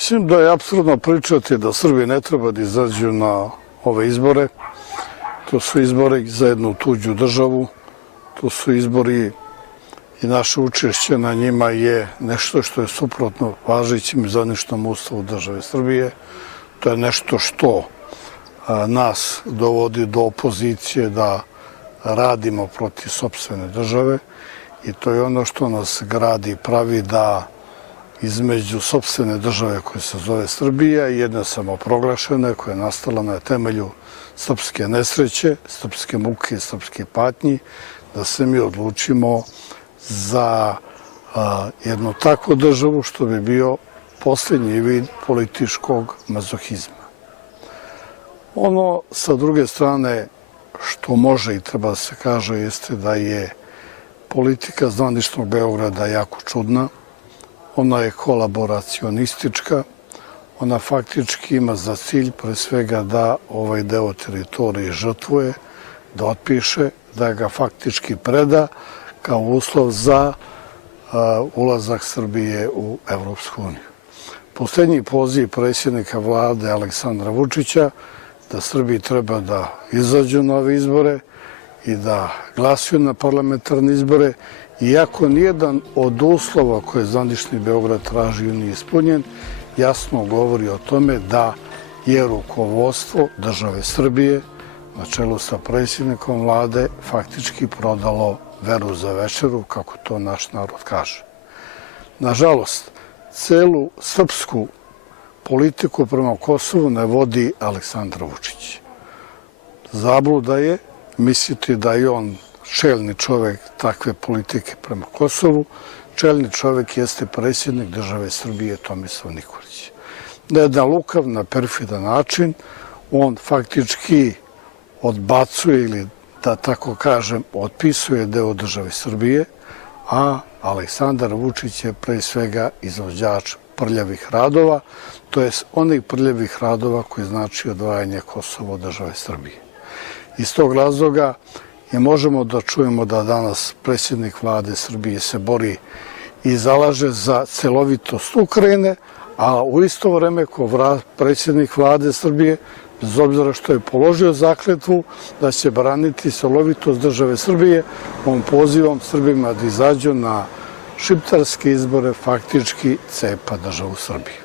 Mislim da je apsurdno pričati da Srbi ne treba da izađu na ove izbore. To su izbori za jednu tuđu državu, to su izbori i naše učešće na njima je nešto što je suprotno važećim i zvaničnom ustavu države Srbije. To je nešto što nas dovodi do opozicije da radimo protiv sopstvene države i to je ono što nas gradi i pravi da između sopstvene države koja se zove Srbija i jedne samoproglašene koja je nastala na temelju srpske nesreće, srpske muke i srpske patnji, da se mi odlučimo za jednu takvu državu što bi bio posljednji vid političkog mazohizma. Ono, sa druge strane, što može i treba da se kaže, jeste da je politika zvaničnog Beograda jako čudna. Ona je kolaboracionistička. Ona faktički ima za cilj pre svega da ovaj deo teritorije žrtvuje, da otpiše, da ga faktički preda kao uslov za ulazak Srbije u Evropsku uniju. Poslednji poziv predsjednika vlade Aleksandra Vučića da Srbiji treba da izađu na ove izbore i da glasuju na parlamentarne izbore, iako nijedan od uslova koje zvanični Beograd tražio nije ispunjen, jasno govori o tome da je rukovodstvo države Srbije na čelu sa predsjednikom vlade faktički prodalo veru za večeru, kako to naš narod kaže. Nažalost, celu srpsku politiku prema Kosovu ne vodi Aleksandar Vučić. Zabluda je misliti da je on čelni čovek takve politike prema Kosovu. Čelni čovek jeste predsjednik države Srbije Tomislav Nikolić. Na jedan lukav, na perfidan način, on faktički odbacuje ili, da tako kažem, otpisuje deo države Srbije, a Aleksandar Vučić je pre svega izvođač prljavih radova, to jest onih prljavih radova koji znači odvajanje Kosova od države Srbije. Iz tog razloga i možemo da čujemo da danas predsjednik vlade Srbije se bori i zalaže za celovitost Ukrajine, a u isto vreme kao predsjednik vlade Srbije, bez obzira što je položio zakletvu da će braniti celovitost države Srbije, on pozivom Srbima da izađu na šiptarske izbore faktički cepa državu Srbije.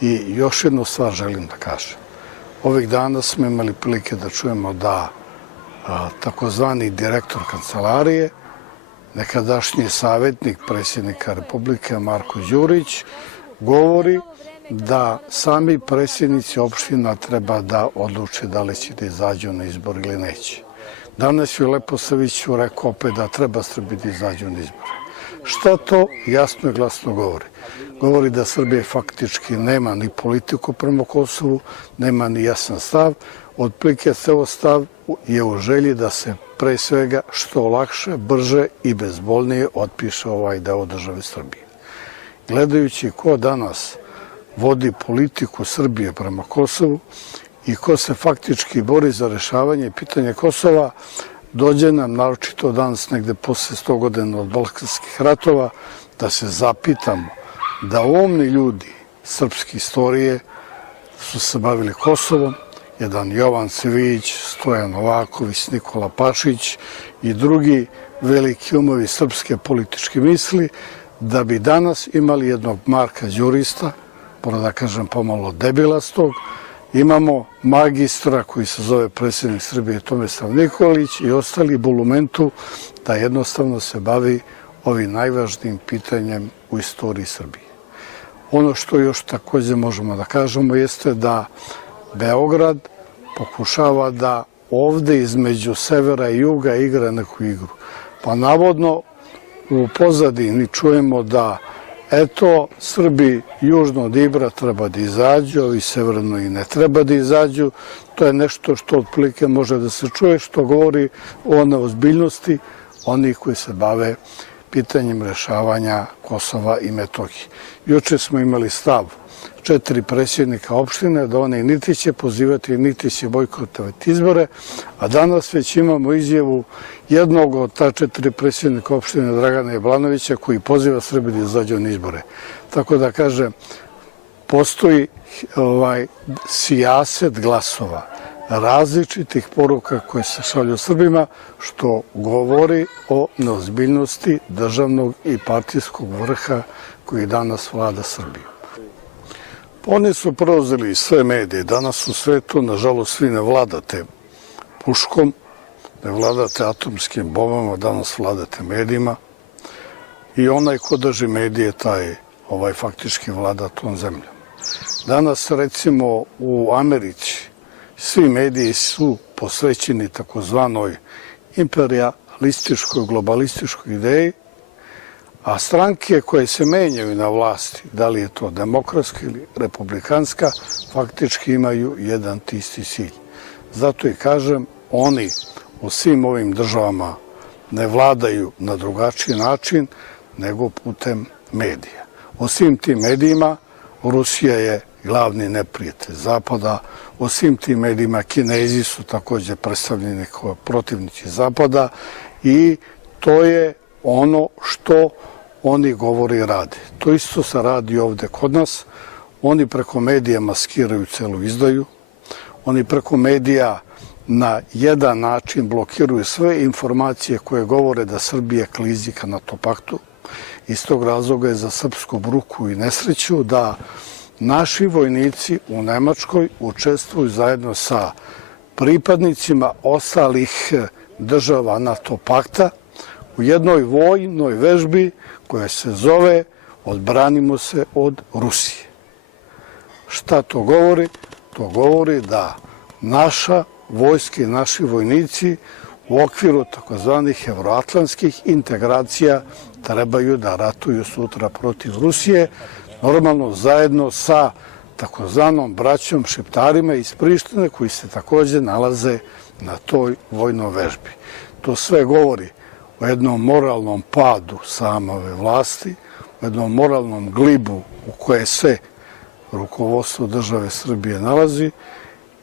I još jednu stvar želim da kažem. Ovih dana smo imali prilike da čujemo da takozvani direktor kancelarije, nekadašnji savjetnik predsjednika Republike Marko Đurić, govori da sami predsjednici opština treba da odluče da li će da izađu na izbor ili neće. Danas je Leposavić rekao opet da treba Srbi da izađu na izbore. Šta to jasno i glasno govori? Govori da Srbije faktički nema ni politiku prema Kosovu, nema ni jasan stav. Otprilike ceo stav je u želji da se pre svega što lakše, brže i bezbolnije otpiše ovaj deo države Srbije. Gledajući ko danas vodi politiku Srbije prema Kosovu i ko se faktički bori za rešavanje pitanja Kosova, dođe nam, naročito danas negde posle 100 godina od balkanskih ratova, da se zapitamo da umni ljudi srpske istorije su se bavili Kosovom, jedan Jovan Cvijić, Stojan Novaković, Nikola Pašić i drugi veliki umovi srpske političke misli, da bi danas imali jednog Marka Đurista, moram da kažem pomalo debilastog, imamo magistra koji se zove predsjednik Srbije Tomislav Nikolić i ostali bulumentu da jednostavno se bavi ovim najvažnijim pitanjem u istoriji Srbije. Ono što još takođe možemo da kažemo jeste da Beograd pokušava da ovde između severa i juga igra neku igru. Pa navodno u pozadini čujemo da eto, Srbi južno od Ibra treba da izađu, ovi severno i ne treba da izađu. To je nešto što otprilike može da se čuje, što govori o neozbiljnosti onih koji se bave pitanjem rešavanja Kosova i Metohije. Juče smo imali stav 4 predsjednika opštine da one niti će pozivati, niti će bojkotovati izbore, a danas već imamo izjavu jednog od ta 4 predsjednika opštine Dragana Jablanovića koji poziva Srbije da izađu na izbore. Tako da kažem, postoji sijaset glasova, različitih poruka koje se šalju Srbima, što govori o neozbiljnosti državnog i partijskog vrha koji danas vlada Srbijom. Oni su preuzeli sve medije. Danas u svetu, nažalost, vi ne vladate puškom, ne vladate atomskim bombama, danas vladate medijima. I onaj ko drži medije, taj faktički vlada tom zemljom. Danas, recimo, u Americi svi mediji su posvećeni takozvanoj imperialističkoj, globalističkoj ideji, a stranke koje se menjaju na vlasti, da li je to demokratska ili republikanska, faktički imaju jedan te isti cilj. Zato i kažem, oni u svim ovim državama ne vladaju na drugačiji način nego putem medija. U svim tim medijima Rusija je glavni neprijatelj Zapada, u svim tim medijima Kinezi su također predstavljeni kao protivnici Zapada i to je ono što oni govore i rade. To isto se radi ovde kod nas. Oni preko medija maskiraju celu izdaju, oni preko medija na jedan način blokiraju sve informacije koje govore da Srbija klizi ka NATO paktu. Iz tog razloga je za srpsku bruku i nesreću da naši vojnici u Nemačkoj učestvuju zajedno sa pripadnicima ostalih država NATO pakta u jednoj vojnoj vežbi koja se zove Odbranimo se od Rusije. Šta to govori? To govori da naša vojska i naši vojnici u okviru takozvanih evroatlantskih integracija trebaju da ratuju sutra protiv Rusije, normalno zajedno sa takozvanom braćom Šiptarima iz Prištine koji se također nalaze na toj vojnoj vežbi. To sve govori o jednom moralnom padu same ove vlasti, o jednom moralnom glibu u koje se rukovodstvo države Srbije nalazi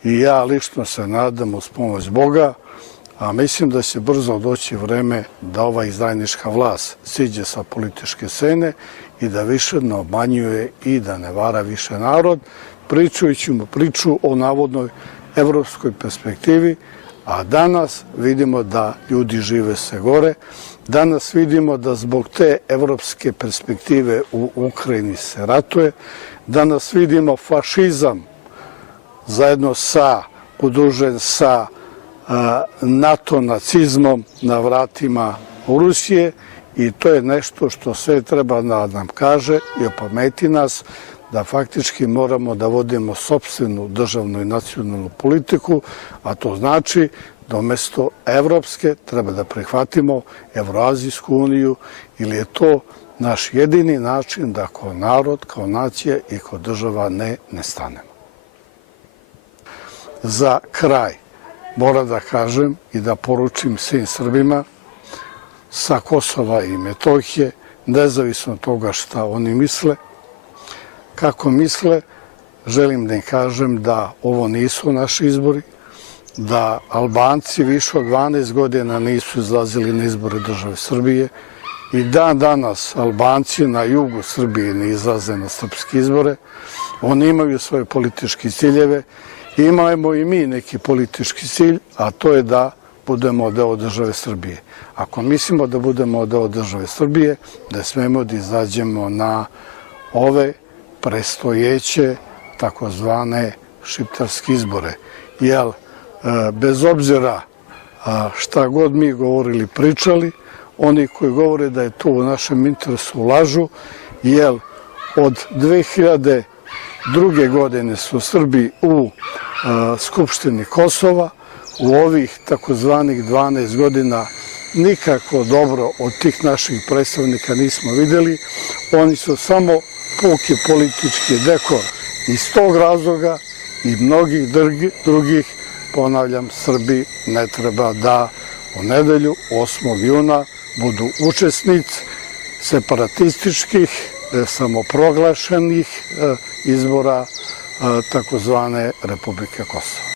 i ja lično se nadam uz pomoć Boga, a mislim da će brzo doći vreme da ova izdajnička vlast siđe sa političke scene i da više ne obmanjuje i da ne vara više narod, pričajući mu priču o navodnoj evropskoj perspektivi, a danas vidimo da ljudi žive sve gore. Danas vidimo da zbog te evropske perspektive u Ukrajini se ratuje. Danas vidimo fašizam zajedno udružen sa NATO nacizmom na vratima Rusije i to je nešto što sve treba da nam kaže i opameti nas da faktički moramo da vodimo sopstvenu državnu i nacionalnu politiku, a to znači da umesto evropske treba da prihvatimo Evroazijsku uniju ili je to naš jedini način da kao narod, kao nacija i kao država ne nestanemo. Za kraj moram da kažem i da poručim svim Srbima sa Kosova i Metohije, nezavisno od toga šta oni misle, kako misle, želim da im kažem da ovo nisu naši izbori, da Albanci više od 12 godina nisu izlazili na izbore države Srbije i dan danas Albanci na jugu Srbije ne izlaze na srpske izbore. Oni imaju svoje političke ciljeve. Imamo i mi neki politički cilj, a to je da budemo deo države Srbije. Ako mislimo da budemo deo države Srbije, da smemo da izađemo na ove prestojeće takozvane šiptarske izbore. Jer bez obzira šta god mi govorili, pričali, oni koji govore da je to u našem interesu lažu, jer od 2002. godine su Srbi u Skupštini Kosova, u ovih takozvanih 12 godina nikako dobro od tih naših predstavnika nismo videli. Oni su samo puki politički dekor. Iz tog razloga i mnogih drugih, ponavljam, Srbi ne treba da u nedelju 8. juna budu učesnici separatističkih, samoproglašenih izbora takozvane Republike Kosovo.